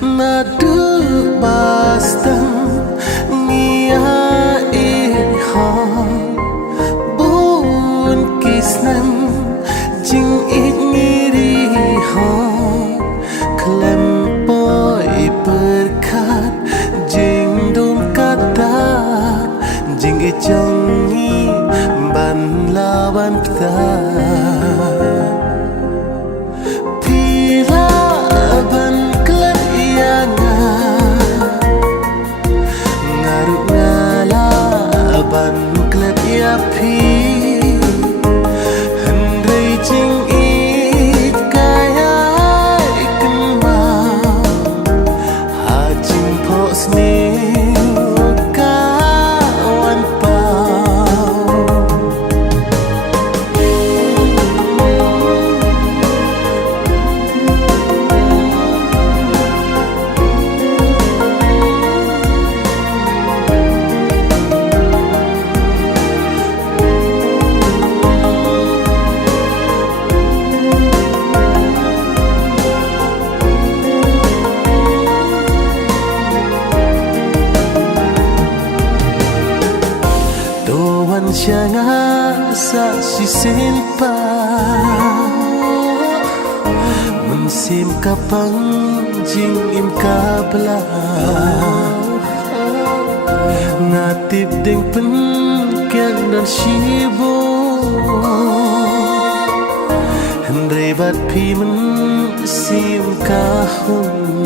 nadu bastam ngia ihong bun kisnan jing it ngiri hong kelempoi berkat jing dum kata jing ijongi ban lawan pta pila ban kelak ianga ngaruk ngala ban kelak ia pi hendai jing it kaya ikan mau hajing pos ni kawan pau Doan syanga sa sisin pa Mensim kapang jing im kabla Ngatip deng pen kiang dan shibo Hendrai bat pi men sim kahun